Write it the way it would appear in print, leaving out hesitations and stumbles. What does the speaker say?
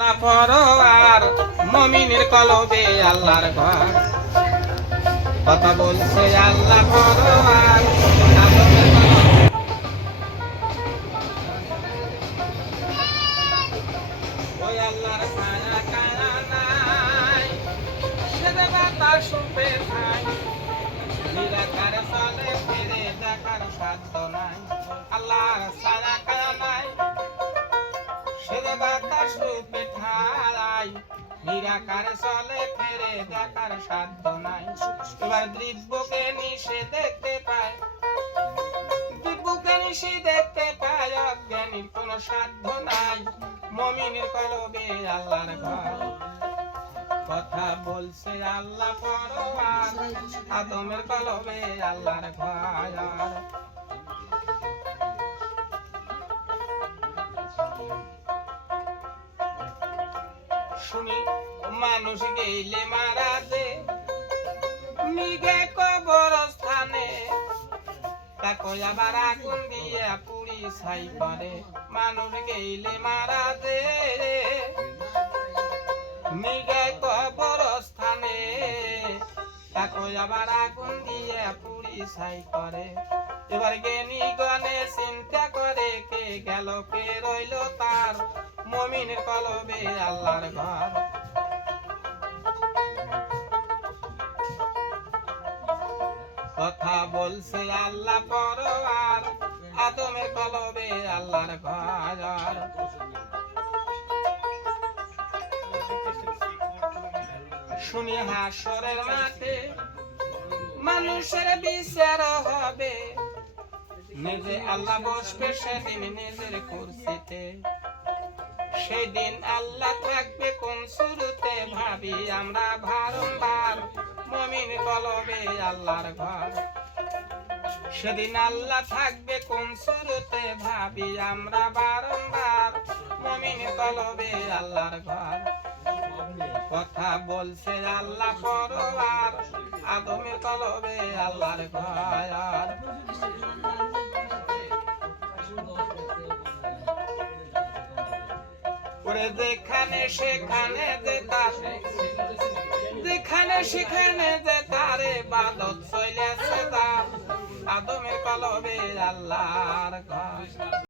পরোয়ার মুমিনের কলবে আল্লাহর ঘর কথা বলছে আল্লাহ পরোয়ার ওই আল্লাহর ছায়া কায়া নাই সেদে বাতাস রূপে নাই নিরাকার চলে ফিরে দেখার সাধ্য নাই আল্লাহর ছায়া কায়া নাই সেদে বাতাস রূপে ঠাই নিরাকার চলে ফিরে দেখার সাধ্য নাই এবার দিব্যকে নিশে দেখতে পায় দিব্যকে নিশে দেখতে পায় অজ্ঞানীর কোনো সাধ্য নাই মুমিনের কলবে আল্লাহর ঘর কথা বলছে আল্লাহ পরোয়ার আদমের কলবে আল্লাহর ঘর শুনি মানুষ গেলে মারা দে নিগে কবরস্থানে তাকে আবার আগুন দিয়ে পুড়ি ছাই করে মানুষ গেলে মারা দে নিগে কবরস্থানে তাকে আবার আগুন দিয়ে পুড়ি ছাই করে এবার জ্ঞানী গণে চিন্তা করে কে গেল কে রইল তার মুমিনের কলবে আল্লাহর ঘর কথা বলছে আল্লাহ পরোয়ার আদমের কলবে আল্লাহর ঘর শুনি হাসরের মাঠে মানুষের বিচার হবে নিজে আল্লাহ বসবে সেদিন নিজের কুরসিতে সেদিন আল্লাহ থাকবে কোন শুরুতে ভাবি আমরা বারংবার মুমিন কলবে আল্লাহর ঘর সেদিন আল্লাহ থাকবে কোন শুরুতে ভাবি আমরা বারংবার মুমিন কলবে আল্লাহর ঘর কথা বলছে আল্লাহ পরোয়ার আদমের কলবে আল্লাহর ঘর যেখানে সেখানে যেখানে সেখানে যে তারে বাদত চলেছে আদমের কলবে আল্লাহর ঘর।